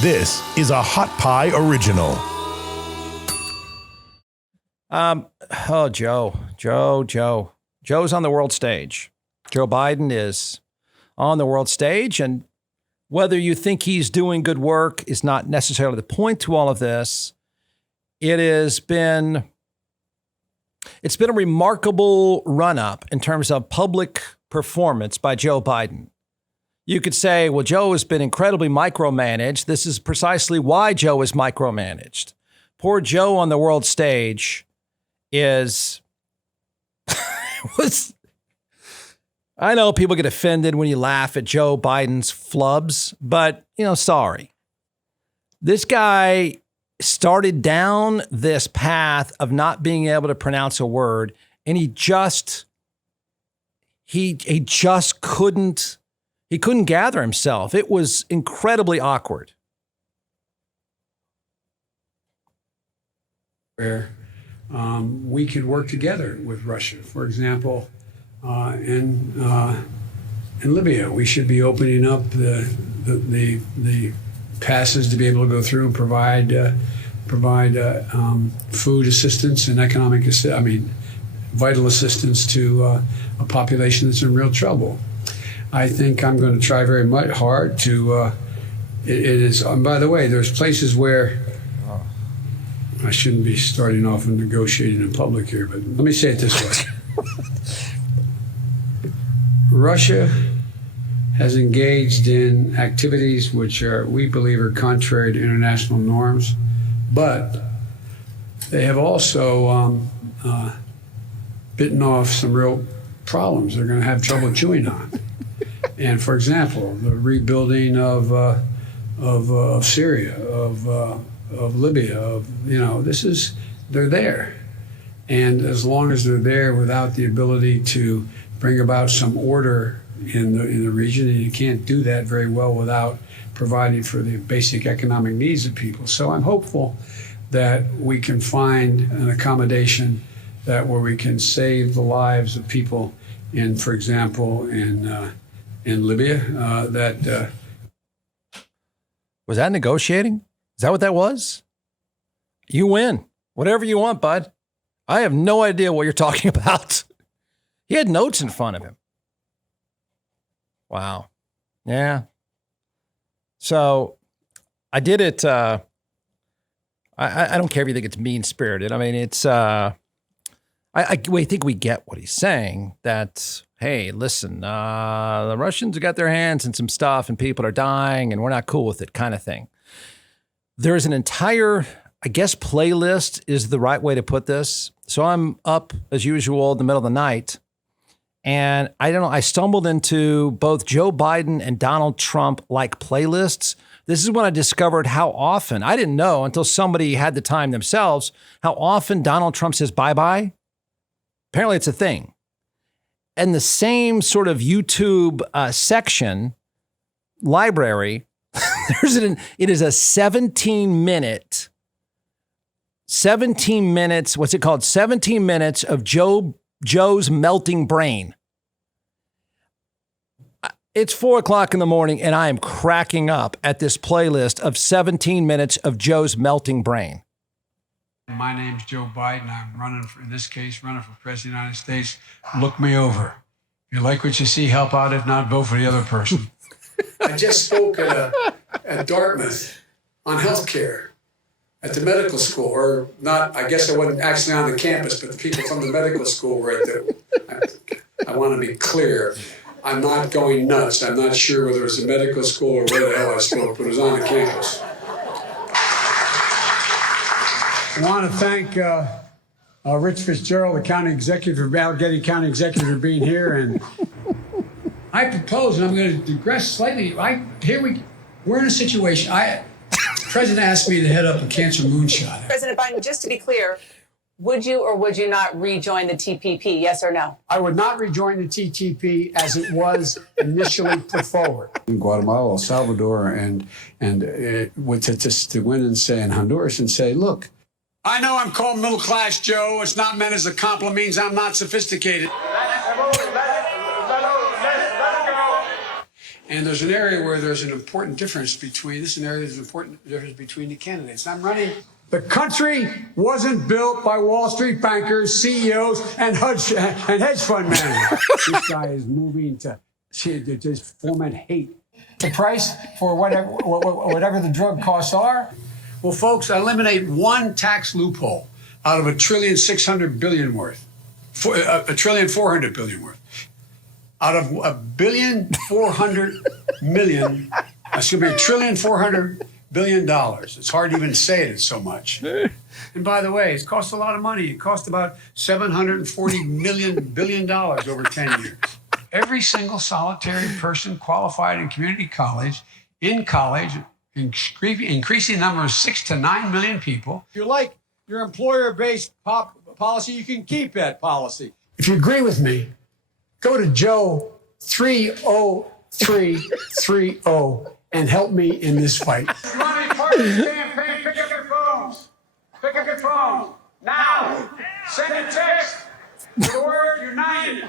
This is a Hot Pie Original. Joe's on the world stage. Joe Biden is on the world stage, and whether you think he's doing good work is not necessarily the point to all of this. It's been a remarkable run-up in terms of public performance by Joe Biden. You could say, well, Joe has been incredibly micromanaged. This is precisely why Joe is micromanaged. Poor Joe on the world stage I know people get offended when you laugh at Joe Biden's flubs, but, sorry. This guy started down this path of not being able to pronounce a word, and he just couldn't gather himself. It was incredibly awkward. Where we could work together with Russia. For example, in Libya, we should be opening up the passes to be able to go through and provide food assistance and vital assistance to a population that's in real trouble. I think I'm going to try very much hard to. It is. And by the way, there's places where. I shouldn't be starting off and negotiating in public here, but let me say it this way. Russia has engaged in activities which we believe are contrary to international norms, but they have also bitten off some real problems they're going to have trouble chewing on. And for example, the rebuilding of Syria, of Libya, they're there. And as long as they're there without the ability to bring about some order in the region, and you can't do that very well without providing for the basic economic needs of people. So I'm hopeful that we can find an accommodation where we can save the lives of people for example, in Libya. Was that negotiating? Is that what that was? You win. Whatever you want, bud. I have no idea what you're talking about. He had notes in front of him. Wow. Yeah. So I did it. I don't care if you think it's mean-spirited. I mean, it's, I think we get what he's saying, that, hey, listen, the Russians have got their hands in some stuff and people are dying and we're not cool with it, kind of thing. There's an entire, I guess, playlist is the right way to put this. So I'm up, as usual, in the middle of the night. And I stumbled into both Joe Biden and Donald Trump like playlists. This is when I discovered how often, I didn't know until somebody had the time themselves, how often Donald Trump says bye-bye. Apparently it's a thing. And the same sort of YouTube section, library, it is a 17 minutes, what's it called? 17 minutes of Joe's melting brain. It's 4:00 in the morning and I am cracking up at this playlist of 17 minutes of Joe's melting brain. My name's Joe Biden. I'm running for President of the United States. Look me over. If you like what you see, help out. If not, vote for the other person. I just spoke at Dartmouth on healthcare at the medical school, or not. I guess I wasn't actually on the campus, but the people from the medical school were there. I want to be clear. I'm not going nuts. I'm not sure whether it was a medical school or where the hell I spoke, but it was on the campus. I want to thank Rich Fitzgerald, the county executive, Allegheny County executive, for being here. And I propose, and I'm going to digress slightly. We're in a situation. The president asked me to head up a cancer moonshot. President Biden, just to be clear, would you or would you not rejoin the TPP? Yes or no? I would not rejoin the TPP as it was initially put forward. In Guatemala, El Salvador, and to win and say in Honduras and say, look, I know I'm called middle class, Joe. It's not meant as a compliment. It means I'm not sophisticated. And there's an area where there's an important difference between the candidates. I'm running. The country wasn't built by Wall Street bankers, CEOs, and hedge fund managers. This guy is moving to just foment hate. The price for whatever the drug costs are. Well, folks, eliminate one tax loophole out of $1.6 trillion worth, $1.4 trillion worth. Out of $1.4 billion, $1.4 billion. It's hard to even say it, it's so much. And by the way, it costs a lot of money. It cost about $740 billion over 10 years. Every single solitary person qualified in community college, increasing the number of 6 to 9 million people. If you like your employer-based policy, you can keep that policy. If you agree with me, go to Joe 30330 and help me in this fight. Money Party campaign, pick up your phones. Pick up your phone now. Send a text with the word United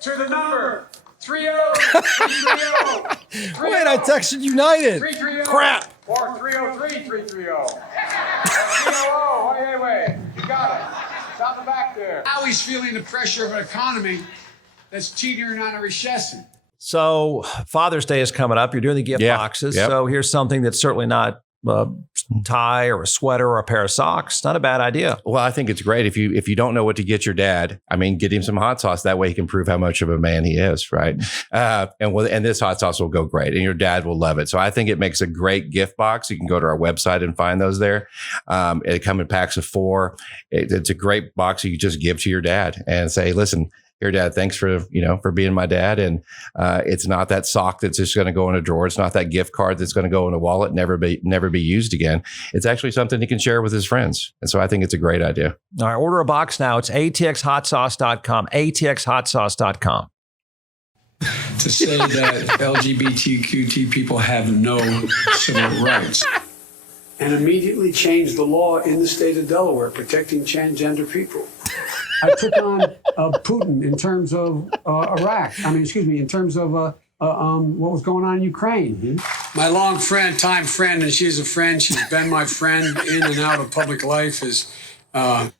to the number 30330. Wait, I texted United. 330. Crap. Or 303-330. Wait. You got it. It's on the back there. Now he's feeling the pressure of an economy that's teetering on a recession. So Father's Day is coming up. You're doing the gift boxes. Yep. So here's something that's certainly not a tie or a sweater or a pair of socks. Not a bad idea. Well, I think it's great if you don't know what to get your dad. I mean, get him some hot sauce. That way he can prove how much of a man he is, right? And this hot sauce will go great, and your dad will love it. So I think it makes a great gift box. You can go to our website and find those there. It come in packs of 4. It's a great box you just give to your dad and say, listen, here, Dad, thanks for being my dad. And it's not that sock that's just going to go in a drawer. It's not that gift card that's going to go in a wallet, never be used again. It's actually something he can share with his friends. And so I think it's a great idea. All right, order a box now. It's atxhotsauce.com, atxhotsauce.com. To say that LGBTQT people have no civil rights. And immediately changed the law in the state of Delaware protecting transgender people. I took on Putin in terms of in terms of what was going on in Ukraine. My time friend, and she's a friend. She's been my friend in and out of public life. It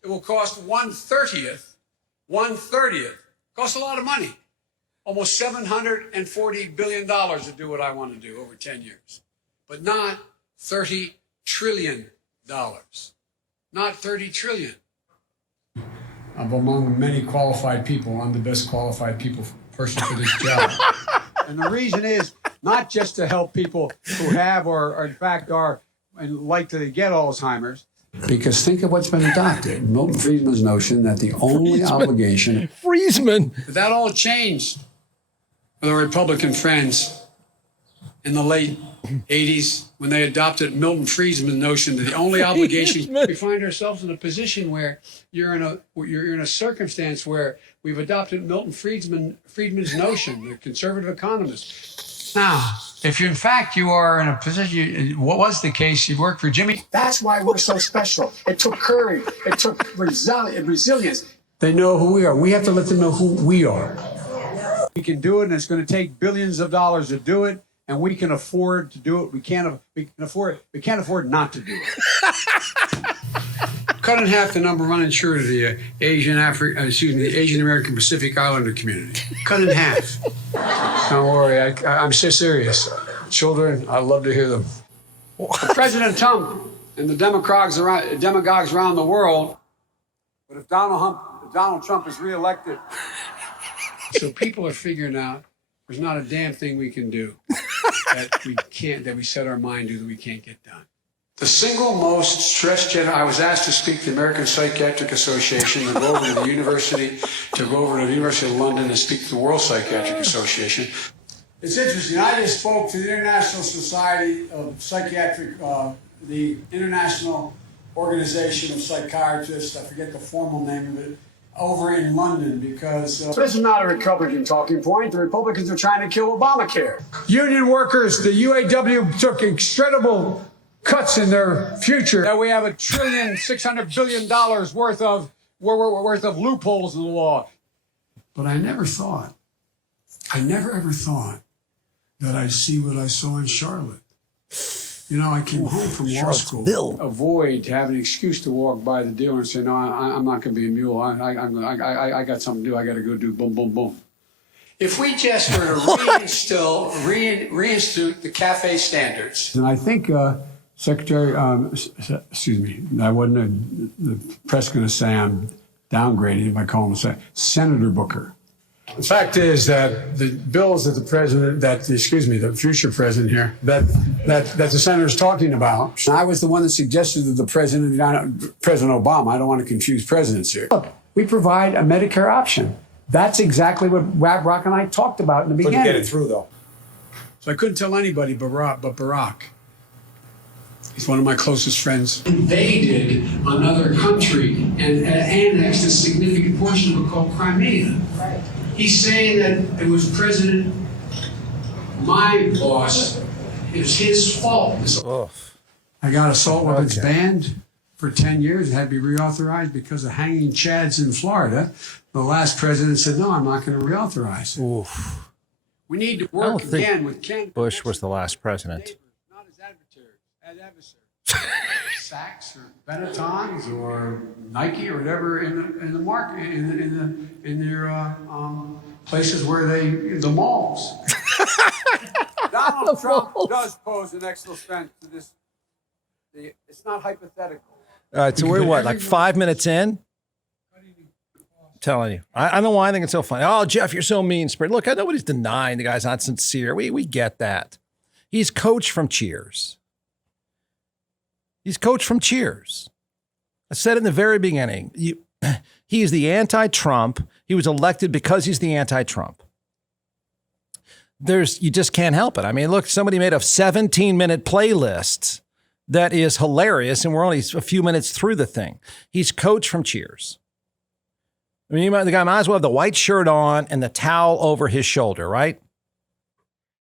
will cost 1/30th. Costs a lot of money. Almost $740 billion to do what I want to do over 10 years. But not $30 trillion. Not 30 trillion. Among many qualified people, I'm the best qualified person for this job. And the reason is not just to help people who have or in fact are likely to get Alzheimer's. Because think of what's been adopted. Milton Friedman's notion that the only obligation... But that all changed with our Republican friends in the late 80s when they adopted Milton Friedman's notion that the only obligation... We find ourselves in a position where you're in a circumstance where we've adopted Milton Friedman's notion, the conservative economist. Now, if in fact you are in a position, what was the case? You worked for Jimmy. That's why we're so special. It took courage. It took resilience. They know who we are. We have to let them know who we are. We can do it, and it's going to take billions of dollars to do it, and we can afford to do it. We can't afford not to do it. Cut in half the number of uninsured of the Asian American Pacific Islander community. Cut in half. Don't worry, I'm so serious. Children, I love to hear them. President Trump and the demagogues around the world, but if Donald Trump is reelected, so people are figuring out there's not a damn thing we can do that we set our mind to that we can't get done. The single most stressed I was asked to speak to the American Psychiatric Association and go over to the University of London and speak to the World Psychiatric Association. It's interesting. I just spoke to the International Society of Psychiatric, the International Organization of Psychiatrists, I forget the formal name of it, over in London because... this is not a Republican talking point. The Republicans are trying to kill Obamacare. Union workers, the UAW took incredible cuts in their future. That we have $1.6 trillion worth of loopholes in the law. But I never ever thought that I see what I saw in Charlotte. You know, I came home from law school. Charlottesville. Avoid to have an excuse to walk by the dealer and say, no, I'm not going to be a mule. I got something to do. I got to go do boom, boom, boom. If we just were to reinstitute the cafe standards. And I think Secretary, excuse me, I wasn't the press going to say I'm downgrading if I call him Senator Booker. The fact is that the bills that the president, the future president here, that the senator's talking about. I was the one that suggested that the President Obama, I don't want to confuse presidents here. Look, we provide a Medicare option. That's exactly what Rock and I talked about in the beginning. Couldn't get it through, though. So I couldn't tell anybody but Barack. He's one of my closest friends. Invaded another country and annexed a significant portion of it called Crimea. Right. He's saying that it was my boss, it was his fault. I got assault weapons banned for 10 years. It had to be reauthorized because of hanging chads in Florida. The last president said, no, I'm not going to reauthorize it. Oof. We need to work again with Canada. Bush was the last president. Not as adversaries. Saks or Benettons or Nike or whatever in the market in their places where the malls. Donald Trump does pose an excellent threat to this. It's not hypothetical. All right, so we're what, like 5 minutes in? I'm telling you, I don't know why I think it's so funny. Oh, Jeff, you're so mean-spirited. Look, nobody's denying the guy's not sincere. We get that. He's coach from Cheers. He's coach from Cheers. I said in the very beginning, he is the anti-Trump. He was elected because he's the anti-Trump. You just can't help it. I mean, look, somebody made a 17-minute playlist that is hilarious, and we're only a few minutes through the thing. He's coach from Cheers. I mean, the guy might as well have the white shirt on and the towel over his shoulder, right?